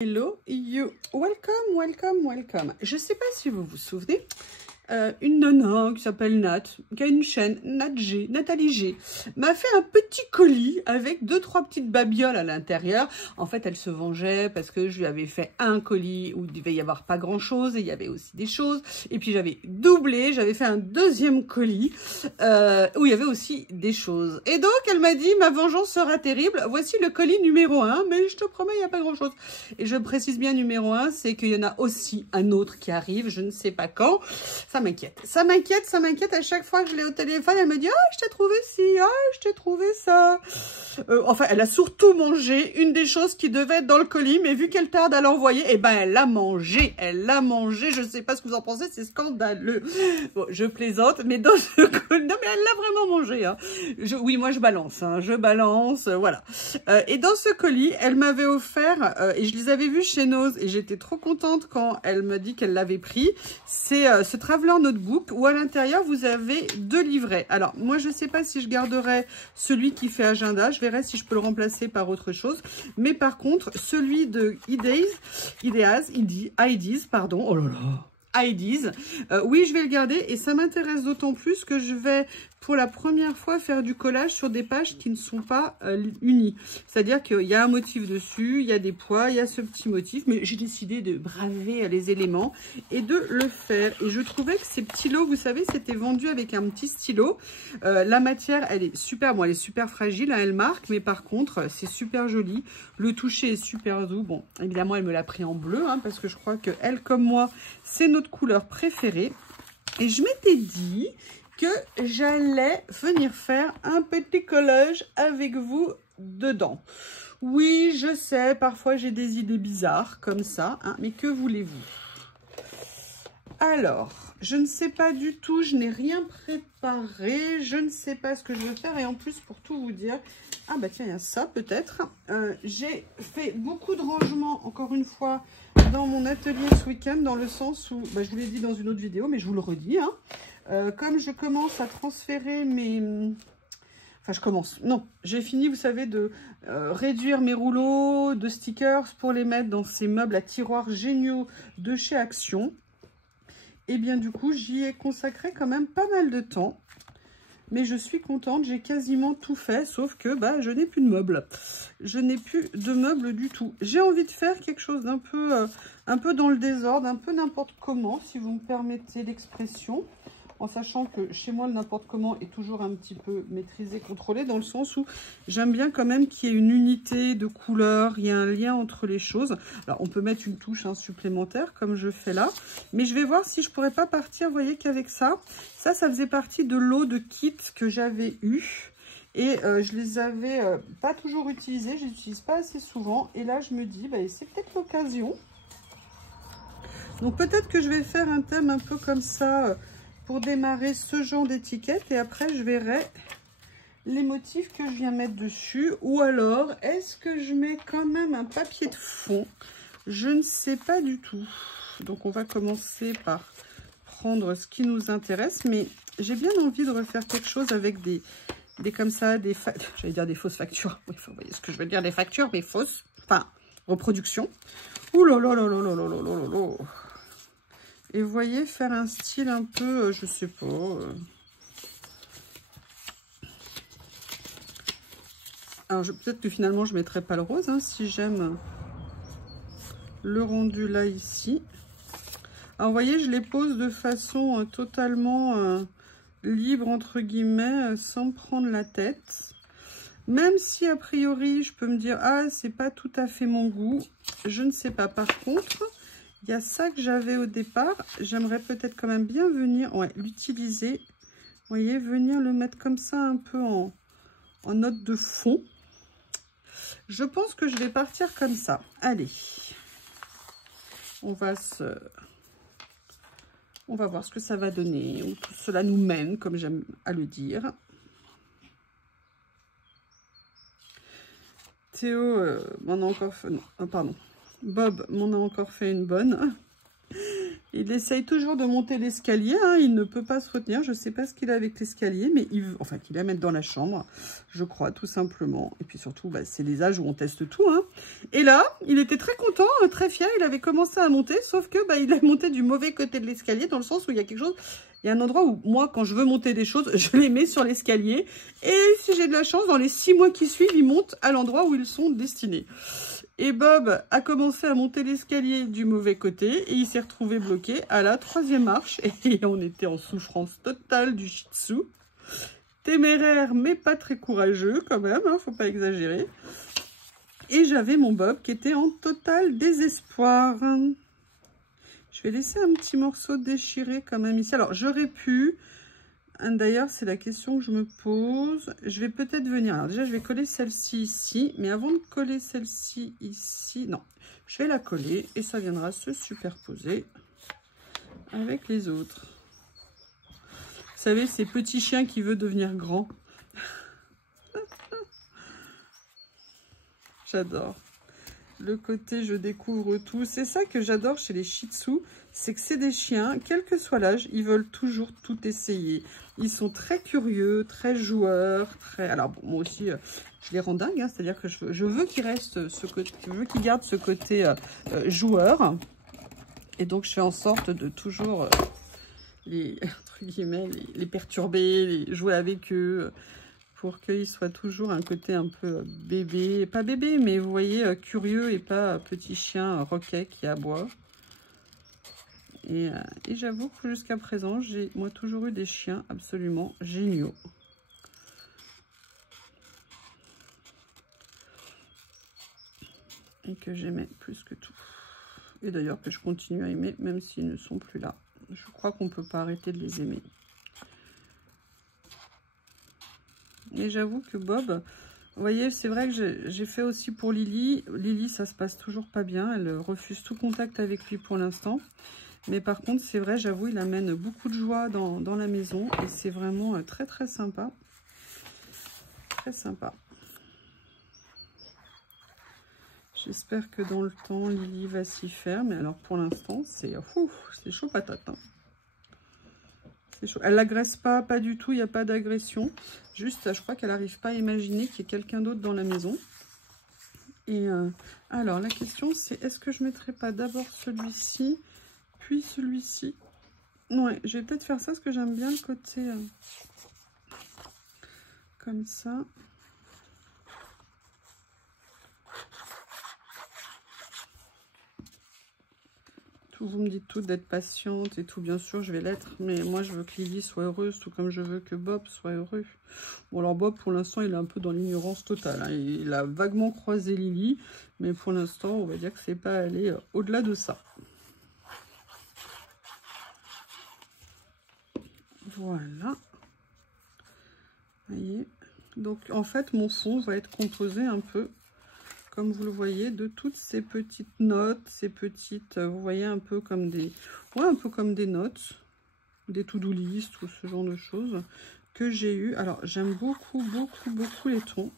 Hello you, welcome, welcome, welcome. Je ne sais pas si vous vous souvenez, une nana qui s'appelle Nat, qui a une chaîne, Nathalie G, m'a fait un petit colis avec 2-3 petites babioles à l'intérieur. En fait, elle se vengeait parce que je lui avais fait un colis où il devait y avoir pas grand chose et il y avait aussi des choses. Et puis j'avais doublé, j'avais fait un deuxième colis où il y avait aussi des choses. Et donc elle m'a dit, ma vengeance sera terrible. Voici le colis numéro 1, mais je te promets, il n'y a pas grand chose. Et je précise bien numéro 1, c'est qu'il y en a aussi un autre qui arrive, je ne sais pas quand. Ça m'inquiète à chaque fois que je l'ai au téléphone, elle me dit « Ah, je t'ai trouvé ci, ah, je t'ai trouvé ça ». Enfin, elle a surtout mangé une des choses qui devait être dans le colis, mais vu qu'elle tarde à l'envoyer, eh ben, elle l'a mangé, je ne sais pas ce que vous en pensez, c'est scandaleux. Bon, je plaisante, mais dans ce colis, non, mais elle l'a vraiment mangé, hein. Oui, moi, je balance, voilà. Et dans ce colis, elle m'avait offert, et je les avais vus chez Nose, et j'étais trop contente quand elle me dit qu'elle l'avait pris, c'est ce Traveler Notebook où à l'intérieur vous avez 2 livrets. Alors moi je ne sais pas si je garderai celui qui fait agenda, je verrai si je peux le remplacer par autre chose, mais par contre celui de IDEAS, pardon, oh là là, IDs. Oui, je vais le garder et ça m'intéresse d'autant plus que je vais pour la première fois faire du collage sur des pages qui ne sont pas unies. C'est-à-dire qu'il y a un motif dessus, il y a des poids, il y a ce petit motif, mais j'ai décidé de braver les éléments et de le faire. Et je trouvais que ces petits lots, vous savez, c'était vendu avec un petit stylo. La matière, elle est super, bon, elle est super fragile, hein, elle marque, mais par contre, c'est super joli. Le toucher est super doux. Bon, évidemment, elle me l'a pris en bleu, hein, parce que je crois que elle, comme moi, c'est notre couleur préférée. Et je m'étais dit que j'allais venir faire un petit collage avec vous dedans. Oui, je sais, parfois j'ai des idées bizarres comme ça, hein, mais que voulez-vous? Alors, je ne sais pas du tout, je n'ai rien préparé, je ne sais pas ce que je veux faire. Et en plus, pour tout vous dire, ah bah tiens, il y a ça peut-être. J'ai fait beaucoup de rangements, encore une fois, dans mon atelier ce week-end, dans le sens où, bah, je vous l'ai dit dans une autre vidéo, mais je vous le redis, hein, comme je commence à transférer mes... Enfin, je commence. Non, j'ai fini, vous savez, de réduire mes rouleaux de stickers pour les mettre dans ces meubles à tiroirs géniaux de chez Action. Et bien, du coup, j'y ai consacré quand même pas mal de temps. Mais je suis contente, j'ai quasiment tout fait, sauf que bah, je n'ai plus de meubles. Je n'ai plus de meubles du tout. J'ai envie de faire quelque chose d'un peu, un peu dans le désordre, un peu n'importe comment, si vous me permettez l'expression. En sachant que chez moi, le n'importe comment est toujours un petit peu maîtrisé, contrôlé, dans le sens où j'aime bien quand même qu'il y ait une unité de couleur, il y a un lien entre les choses. Alors, on peut mettre une touche supplémentaire, comme je fais là, mais je vais voir si je pourrais pas partir, vous voyez, qu'avec ça. Ça faisait partie de l'eau de kit que j'avais eu. Et je les avais pas toujours utilisés, je les utilise pas assez souvent. Et là, je me dis, bah, c'est peut-être l'occasion. Donc, peut-être que je vais faire un thème un peu comme ça... pour démarrer ce genre d'étiquette et après je verrai les motifs que je viens mettre dessus. Ou alors est-ce que je mets quand même un papier de fond? Je ne sais pas du tout. Donc on va commencer par prendre ce qui nous intéresse, mais j'ai bien envie de refaire quelque chose avec des comme ça, j'allais dire des fausses factures. Oui, vous voyez ce que je veux dire, des factures mais fausses, enfin reproduction. Ouh là là là là là là là là là. Et vous voyez, faire un style un peu, je sais pas. Alors, peut-être que finalement, je ne mettrai pas le rose, hein, si j'aime le rendu là, ici. Alors, vous voyez, je les pose de façon totalement libre, entre guillemets, sans prendre la tête. Même si, a priori, je peux me dire, ah, c'est pas tout à fait mon goût. Je ne sais pas. Par contre... il y a ça que j'avais au départ. J'aimerais peut-être quand même bien venir l'utiliser. Vous voyez, venir le mettre comme ça un peu en note de fond. Je pense que je vais partir comme ça. Allez. On va voir ce que ça va donner. Où tout cela nous mène, comme j'aime à le dire. Théo m'en a encore fait... non, pardon. Bob m'en a encore fait une bonne. Il essaye toujours de monter l'escalier, hein, il ne peut pas se retenir. Je ne sais pas ce qu'il a avec l'escalier, mais enfin qu'il va mettre dans la chambre, je crois, tout simplement. Et puis surtout, bah, c'est les âges où on teste tout. Hein. Et là, il était très content, très fier. Il avait commencé à monter, sauf que bah, il a monté du mauvais côté de l'escalier, dans le sens où il y a quelque chose. Il y a un endroit où moi, quand je veux monter des choses, je les mets sur l'escalier. Et si j'ai de la chance, dans les 6 mois qui suivent, ils montent à l'endroit où ils sont destinés. Et Bob a commencé à monter l'escalier du mauvais côté et il s'est retrouvé bloqué à la 3e marche. Et on était en souffrance totale du Shih Tzu. Téméraire, mais pas très courageux quand même, hein, faut pas exagérer. Et j'avais mon Bob qui était en total désespoir. Je vais laisser un petit morceau déchiré quand même ici. Alors, j'aurais pu... D'ailleurs, c'est la question que je me pose. Je vais peut-être venir... Alors déjà, je vais coller celle-ci ici. Mais avant de coller celle-ci ici... Non, je vais la coller et ça viendra se superposer avec les autres. Vous savez, ces petits chiens qui veulent devenir grands. J'adore. Le côté je découvre tout. C'est ça que j'adore chez les Shih Tzu. C'est que c'est des chiens, quel que soit l'âge, ils veulent toujours tout essayer. Ils sont très curieux, très joueurs, très... Alors bon, moi aussi, je les rends dingues, hein, c'est-à-dire que je veux qu'ils restent ce côté, je veux qu'ils gardent ce côté joueur. Et donc je fais en sorte de toujours les, entre guillemets, les perturber, les jouer avec eux, pour qu'ils soient toujours un côté un peu bébé, pas bébé, mais vous voyez, curieux et pas petit chien roquet qui aboie. Et j'avoue que jusqu'à présent, j'ai moi toujours eu des chiens absolument géniaux. Et que j'aimais plus que tout. Et d'ailleurs que je continue à aimer, même s'ils ne sont plus là. Je crois qu'on ne peut pas arrêter de les aimer. Et j'avoue que Bob, vous voyez, c'est vrai que j'ai fait aussi pour Lily. Lily, ça se passe toujours pas bien. Elle refuse tout contact avec lui pour l'instant. Mais par contre, c'est vrai, j'avoue, il amène beaucoup de joie dans la maison. Et c'est vraiment très, très sympa. Très sympa. J'espère que dans le temps, Lily va s'y faire. Mais alors, pour l'instant, c'est chaud patate. Hein. Elle l'agresse pas du tout, il n'y a pas d'agression. Juste, je crois qu'elle n'arrive pas à imaginer qu'il y ait quelqu'un d'autre dans la maison. Et alors, la question, c'est est-ce que je ne mettrai pas d'abord celui-ci, puis celui-ci? Ouais, je vais peut-être faire ça, parce que j'aime bien le côté comme ça. Vous me dites tout d'être patiente et tout, bien sûr, je vais l'être. Mais moi, je veux que Lily soit heureuse, tout comme je veux que Bob soit heureux. Bon, alors Bob, pour l'instant, il est un peu dans l'ignorance totale. Hein. Il a vaguement croisé Lily, mais pour l'instant, on va dire que c'est pas allé au-delà de ça. Voilà. Vous voyez. Donc, en fait, mon fond va être composé un peu... comme vous le voyez, de toutes ces petites notes, ces petites, vous voyez, un peu comme des, ouais, un peu comme des notes, des to-do list ou ce genre de choses que j'ai eu. Alors, j'aime beaucoup, beaucoup, beaucoup les tons.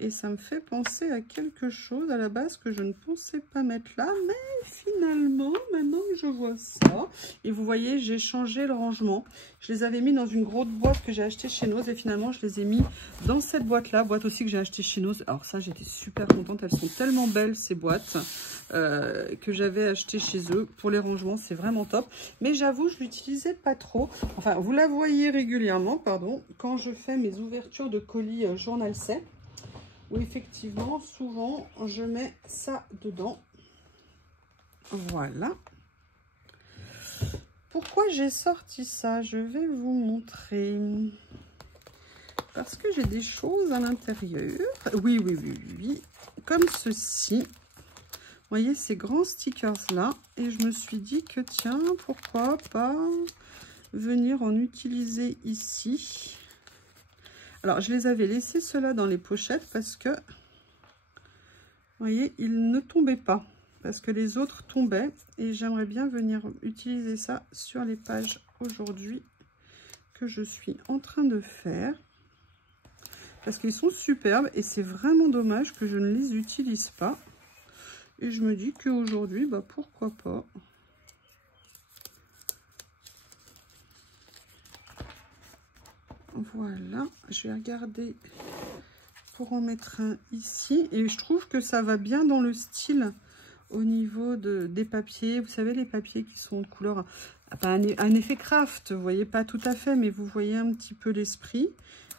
Et ça me fait penser à quelque chose à la base que je ne pensais pas mettre là, mais finalement, maintenant que je vois ça, et vous voyez, j'ai changé le rangement. Je les avais mis dans une grosse boîte que j'ai achetée chez Nose et finalement, je les ai mis dans cette boîte-là, boîte aussi que j'ai achetée chez Nose. Alors ça, j'étais super contente, elles sont tellement belles ces boîtes que j'avais achetées chez eux. Pour les rangements, c'est vraiment top. Mais j'avoue, je l'utilisais pas trop. Enfin, vous la voyez régulièrement, pardon, quand je fais mes ouvertures de colis Journal C. Où effectivement, souvent, je mets ça dedans. Voilà. Pourquoi j'ai sorti ça? Je vais vous montrer. Parce que j'ai des choses à l'intérieur. Oui, oui, oui, oui. Comme ceci. Vous voyez ces grands stickers-là. Et je me suis dit que, tiens, pourquoi pas venir en utiliser ici. Alors, je les avais laissés ceux-là dans les pochettes parce que, vous voyez, ils ne tombaient pas. Parce que les autres tombaient. Et j'aimerais bien venir utiliser ça sur les pages aujourd'hui que je suis en train de faire. Parce qu'ils sont superbes et c'est vraiment dommage que je ne les utilise pas. Et je me dis qu'aujourd'hui, bah, pourquoi pas. Voilà, je vais regarder pour en mettre un ici. Et je trouve que ça va bien dans le style au niveau des papiers. Vous savez, les papiers qui sont de couleur, pas un effet craft, vous voyez, pas tout à fait, mais vous voyez un petit peu l'esprit.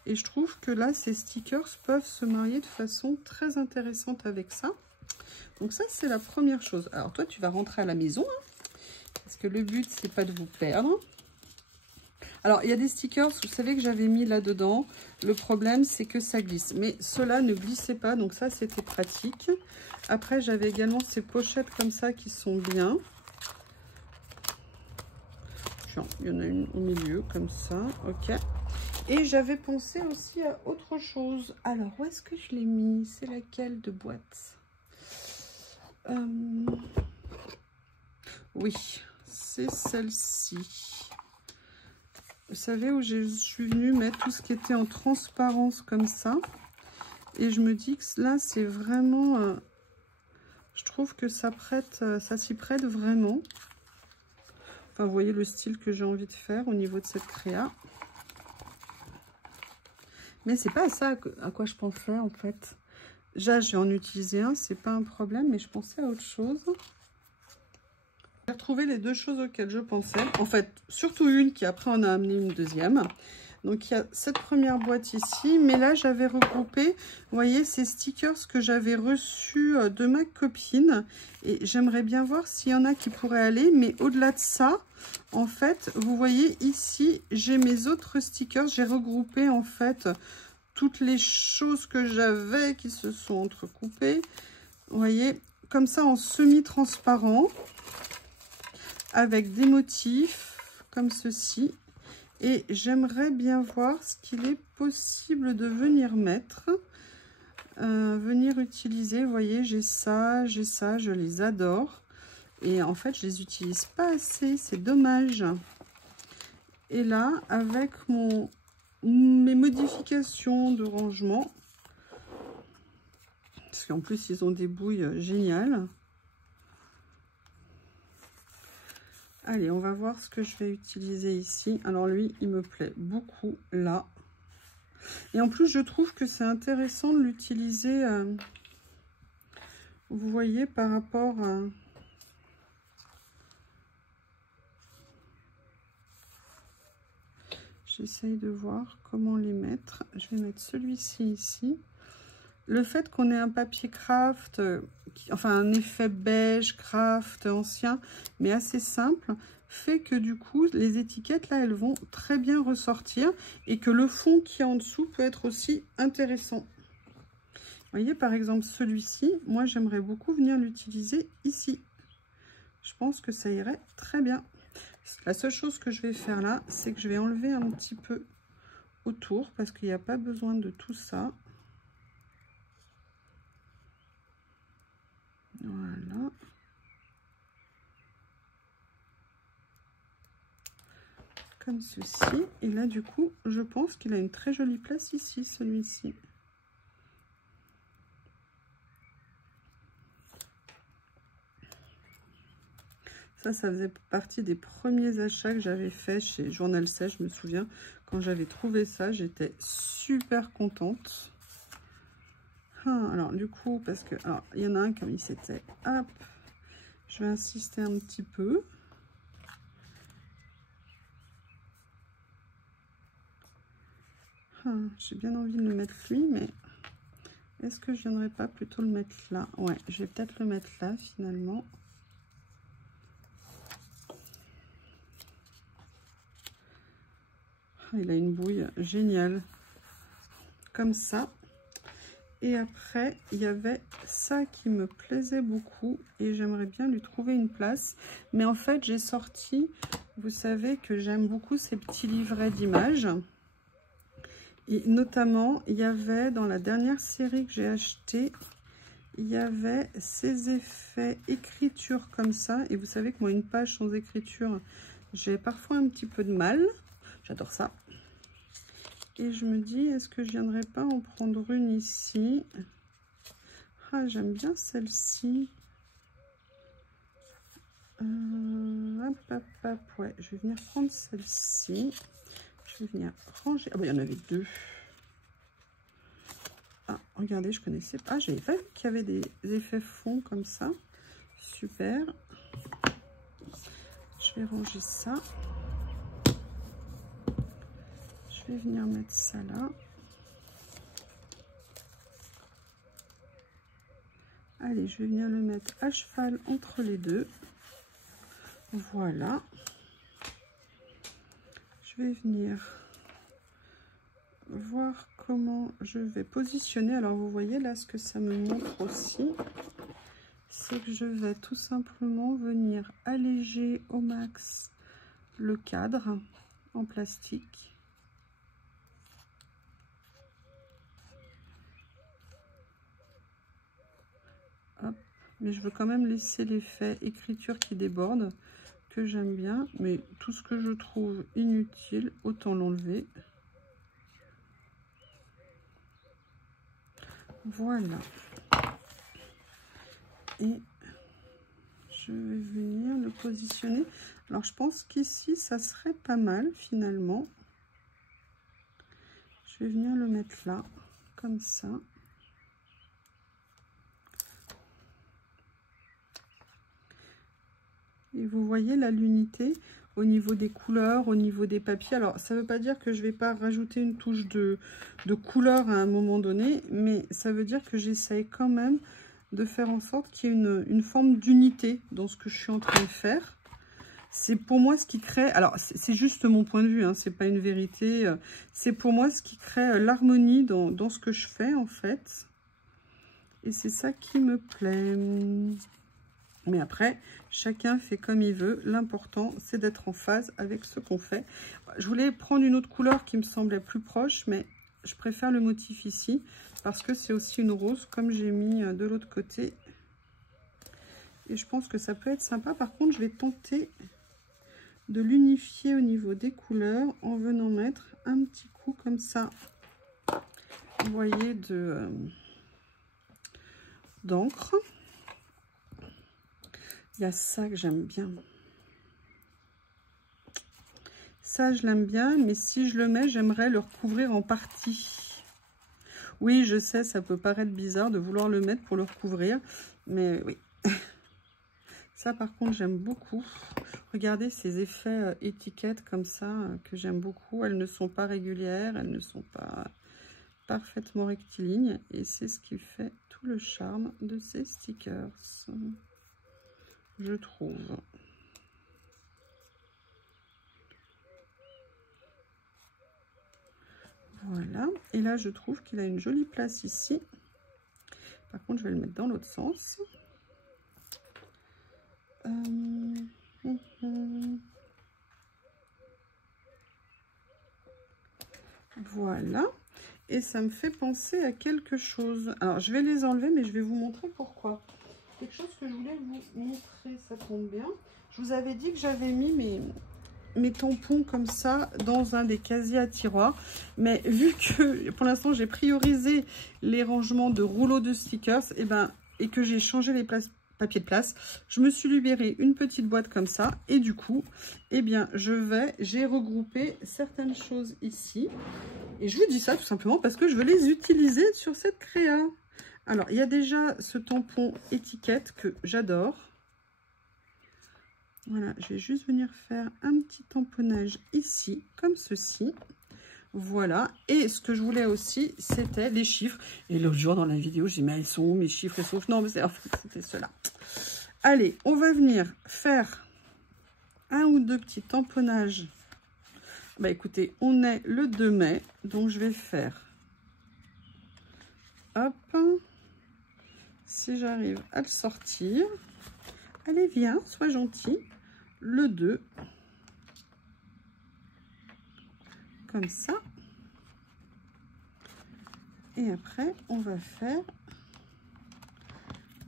Et je trouve que là, ces stickers peuvent se marier de façon très intéressante avec ça. Donc ça, c'est la première chose. Alors toi, tu vas rentrer à la maison, hein, parce que le but, c'est pas de vous perdre. Alors, il y a des stickers, vous savez, que j'avais mis là-dedans. Le problème, c'est que ça glisse. Mais ceux-là ne glissaient pas, donc ça, c'était pratique. Après, j'avais également ces pochettes comme ça qui sont bien. Il y en a une au milieu, comme ça. Ok. Et j'avais pensé aussi à autre chose. Alors, où est-ce que je l'ai mis? C'est laquelle de boîte? Oui, c'est celle-ci. Vous savez, où je suis venue mettre tout ce qui était en transparence comme ça. Et je me dis que là, c'est vraiment... je trouve que ça s'y prête vraiment. Enfin, vous voyez le style que j'ai envie de faire au niveau de cette créa. Mais c'est pas ça à quoi je pensais, en fait. Déjà, je vais en utiliser un, c'est pas un problème, mais je pensais à autre chose. J'ai retrouvé les deux choses auxquelles je pensais. En fait, surtout une qui après on a amené une deuxième. Donc, il y a cette première boîte ici. Mais là, j'avais regroupé, vous voyez, ces stickers que j'avais reçus de ma copine. Et j'aimerais bien voir s'il y en a qui pourraient aller. Mais au-delà de ça, en fait, vous voyez ici, j'ai mes autres stickers. J'ai regroupé, en fait, toutes les choses que j'avais qui se sont entrecoupées. Vous voyez, comme ça, en semi-transparent. Avec des motifs comme ceci. Et j'aimerais bien voir ce qu'il est possible de venir mettre, venir utiliser. Vous voyez, j'ai ça, je les adore. Et en fait, je les utilise pas assez, c'est dommage. Et là, avec mes modifications de rangement, parce qu'en plus, ils ont des bouilles géniales. Allez, on va voir ce que je vais utiliser ici. Alors lui, il me plaît beaucoup là. Et en plus, je trouve que c'est intéressant de l'utiliser, vous voyez, par rapport à... J'essaye de voir comment les mettre. Je vais mettre celui-ci ici. Le fait qu'on ait un papier craft, enfin un effet beige, craft, ancien, mais assez simple, fait que du coup, les étiquettes, là, elles vont très bien ressortir et que le fond qui est en dessous peut être aussi intéressant. Vous voyez, par exemple, celui-ci, moi, j'aimerais beaucoup venir l'utiliser ici. Je pense que ça irait très bien. La seule chose que je vais faire là, c'est que je vais enlever un petit peu autour parce qu'il n'y a pas besoin de tout ça. Voilà. Comme ceci. Et là, du coup, je pense qu'il a une très jolie place ici, celui-ci. Ça faisait partie des premiers achats que j'avais fait chez Journal Sèche, je me souviens. Quand j'avais trouvé ça, j'étais super contente. Alors, du coup, parce que... Alors, il y en a un comme il s'était... Hop, je vais insister un petit peu. J'ai bien envie de le mettre lui, mais est-ce que je viendrais pas plutôt le mettre là? Ouais, je vais peut-être le mettre là, finalement. Il a une bouille géniale. Comme ça. Et après, il y avait ça qui me plaisait beaucoup et j'aimerais bien lui trouver une place. Mais en fait, j'ai sorti, vous savez que j'aime beaucoup ces petits livrets d'images. Et notamment, il y avait dans la dernière série que j'ai achetée, il y avait ces effets écriture comme ça. Et vous savez que moi, une page sans écriture, j'ai parfois un petit peu de mal. J'adore ça. Et je me dis, est-ce que je viendrais pas en prendre une ici? Ah, j'aime bien celle-ci. Hop, hop, hop. Ouais, je vais venir prendre celle-ci. Je Je vais venir ranger. Ah bah il y en avait deux. Ah, regardez, je connaissais pas. Ah, j'avais pas vu qu'il y avait des effets fonds comme ça. Super. Je vais ranger ça. Je vais venir mettre ça là. Allez, je vais venir le mettre à cheval entre les deux. Voilà. Je vais venir voir comment je vais positionner. Alors, vous voyez là, ce que ça me montre aussi, c'est que je vais tout simplement venir alléger au max le cadre en plastique. Hop. Mais je veux quand même laisser l'effet écriture qui déborde, que j'aime bien. Mais tout ce que je trouve inutile, autant l'enlever. Voilà. Et je vais venir le positionner. Alors, je pense qu'ici, ça serait pas mal, finalement. Je vais venir le mettre là, comme ça. Et vous voyez là l'unité au niveau des couleurs, au niveau des papiers. Alors, ça ne veut pas dire que je ne vais pas rajouter une touche de couleur à un moment donné, mais ça veut dire que j'essaye quand même de faire en sorte qu'il y ait une forme d'unité dans ce que je suis en train de faire. C'est pour moi ce qui crée, alors c'est juste mon point de vue, hein, c'est pas une vérité, c'est pour moi ce qui crée l'harmonie dans ce que je fais en fait. Et c'est ça qui me plaît. Mais après, chacun fait comme il veut. L'important, c'est d'être en phase avec ce qu'on fait. Je voulais prendre une autre couleur qui me semblait plus proche, mais je préfère le motif ici parce que c'est aussi une rose comme j'ai mis de l'autre côté. Et je pense que ça peut être sympa. Par contre, je vais tenter de l'unifier au niveau des couleurs en venant mettre un petit coup comme ça. Vous voyez, d'encre. Il y a ça que j'aime bien. Ça, je l'aime bien, mais si je le mets, j'aimerais le recouvrir en partie. Oui, je sais, ça peut paraître bizarre de vouloir le mettre pour le recouvrir, mais oui. Ça, par contre, j'aime beaucoup. Regardez ces effets étiquettes comme ça, que j'aime beaucoup. Elles ne sont pas régulières, elles ne sont pas parfaitement rectilignes. Et c'est ce qui fait tout le charme de ces stickers, je trouve. Voilà. Et là, je trouve qu'il a une jolie place ici. Par contre, je vais le mettre dans l'autre sens. Voilà. Et ça me fait penser à quelque chose. Alors, je vais les enlever, mais je vais vous montrer pourquoi. Quelque chose que je voulais vous montrer, ça tombe bien. Je vous avais dit que j'avais mis mes tampons comme ça dans un des casiers à tiroirs. Mais vu que pour l'instant, j'ai priorisé les rangements de rouleaux de stickers, et que j'ai changé les papiers de place, je me suis libéré une petite boîte comme ça. Et du coup, j'ai regroupé certaines choses ici. Et je vous dis ça tout simplement parce que je veux les utiliser sur cette créa. Alors, il y a déjà ce tampon étiquette que j'adore. Voilà, je vais juste venir faire un petit tamponnage ici, comme ceci. Voilà. Et ce que je voulais aussi, c'était les chiffres. Et l'autre jour, dans la vidéo, j'ai dit, mais ils sont où mes chiffres? Ils sont... Non, mais en fait, c'était cela. Allez, on va venir faire un ou deux petits tamponnages. Bah écoutez, on est le 2 mai, donc je vais faire... Hop. Si j'arrive à le sortir. Allez, viens, sois gentil. Le 2. Comme ça. Et après, on va faire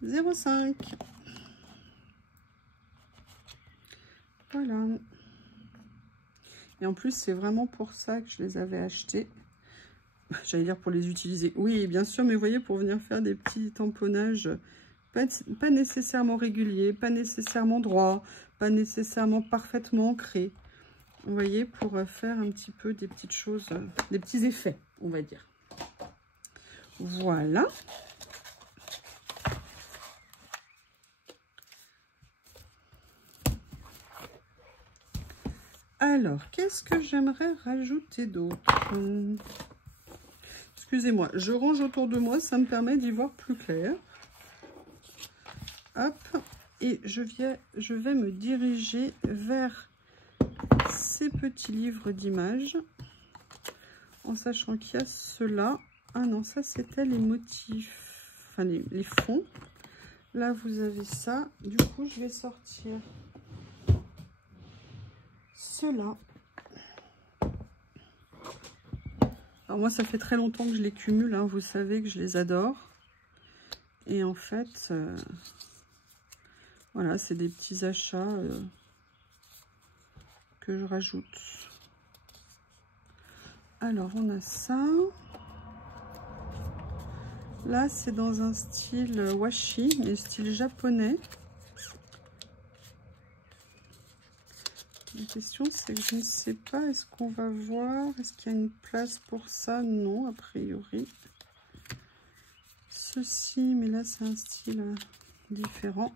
0,5. Voilà. Et en plus, c'est vraiment pour ça que je les avais achetés. J'allais dire pour les utiliser. Oui, bien sûr, mais vous voyez, pour venir faire des petits tamponnages pas nécessairement réguliers, pas nécessairement droits, pas nécessairement parfaitement ancrés. Vous voyez, pour faire un petit peu des petites choses, des petits effets, on va dire. Voilà. Alors, qu'est-ce que j'aimerais rajouter d'autre? Excusez-moi, je range autour de moi, ça me permet d'y voir plus clair. Hop, et je vais me diriger vers ces petits livres d'images, en sachant qu'il y a ceux-là. Ah non, ça c'était les motifs, enfin les fonds. Là, vous avez ça. Du coup, je vais sortir ceux-là. Alors moi, ça fait très longtemps que je les cumule, hein. Vous savez que je les adore. Et en fait, voilà, c'est des petits achats que je rajoute. Alors, on a ça. Là, c'est dans un style washi, mais style japonais. La question, c'est que je ne sais pas, est-ce qu'on va voir? Est-ce qu'il y a une place pour ça? Non, a priori. Ceci, mais là, c'est un style différent.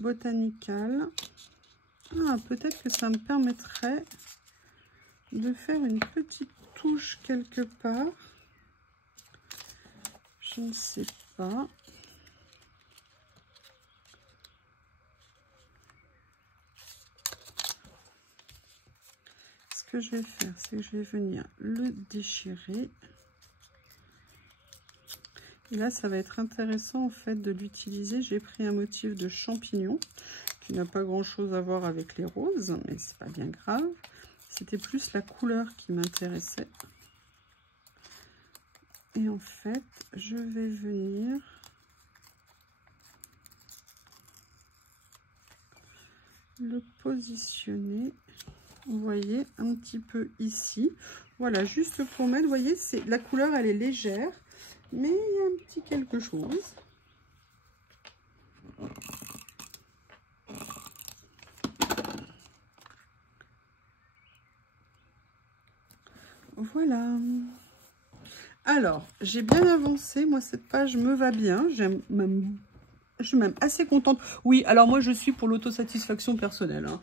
Botanical. Ah, peut-être que ça me permettrait de faire une petite touche quelque part. Je ne sais pas. Ce que je vais faire, c'est que je vais venir le déchirer. Et là, ça va être intéressant en fait de l'utiliser. J'ai pris un motif de champignon qui n'a pas grand chose à voir avec les roses, mais c'est pas bien grave. C'était plus la couleur qui m'intéressait. Et en fait, je vais venir le positionner, vous voyez, un petit peu ici. Voilà, juste pour mettre, vous voyez, c'est la couleur, elle est légère, mais il y a un petit quelque chose. Voilà. Alors, j'ai bien avancé. Moi, cette page me va bien. J'aime même... Je suis même assez contente. Oui, alors moi, je suis pour l'autosatisfaction personnelle. Hein.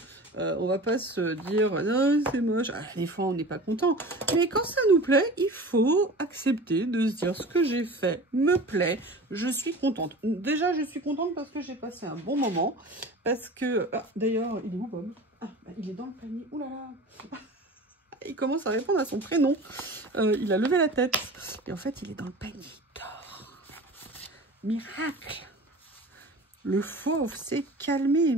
On va pas se dire, non, c'est moche. Ah, des fois, on n'est pas content. Mais quand ça nous plaît, il faut accepter de se dire, ce que j'ai fait me plaît. Je suis contente. Déjà, je suis contente parce que j'ai passé un bon moment. Parce que... Ah, d'ailleurs, il est où, Bob? Ah, bah, il est dans le panier. Ouh là là. Il commence à répondre à son prénom. Il a levé la tête. Et en fait, il est dans le panier d'or. Miracle. Le fauve s'est calmé.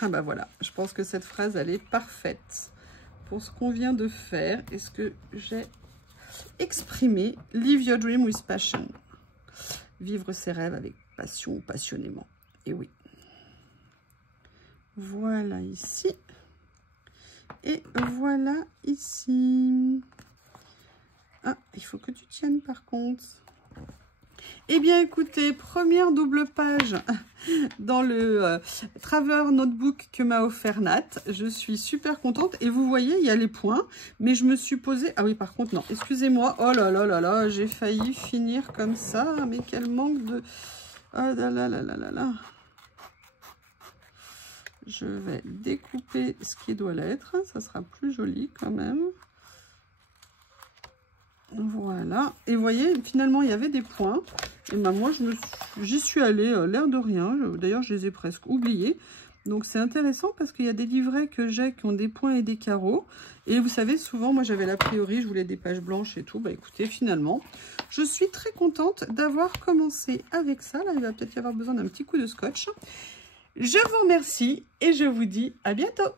Ah bah voilà. Je pense que cette phrase, elle est parfaite pour ce qu'on vient de faire et ce que j'ai exprimé. Live your dream with passion. Vivre ses rêves avec passion, passionnément. Et oui. Voilà ici. Et voilà ici. Ah, il faut que tu tiennes par contre. Eh bien, écoutez, première double page dans le Traveler Notebook que m'a offert Nat. Je suis super contente. Et vous voyez, il y a les points. Mais je me suis posée... Ah oui, par contre, non, excusez-moi. Oh là là là là, j'ai failli finir comme ça. Mais quel manque de... Oh là là là là là là. Je vais découper ce qui doit l'être. Ça sera plus joli quand même. Voilà. Et vous voyez, finalement, il y avait des points. Et ben moi, j'y suis allée l'air de rien. D'ailleurs, je les ai presque oubliés. Donc, c'est intéressant parce qu'il y a des livrets que j'ai qui ont des points et des carreaux. Et vous savez, souvent, moi, j'avais l'a priori, je voulais des pages blanches et tout. Bah, écoutez, finalement, je suis très contente d'avoir commencé avec ça. Là, il va peut-être y avoir besoin d'un petit coup de scotch. Je vous remercie et je vous dis à bientôt.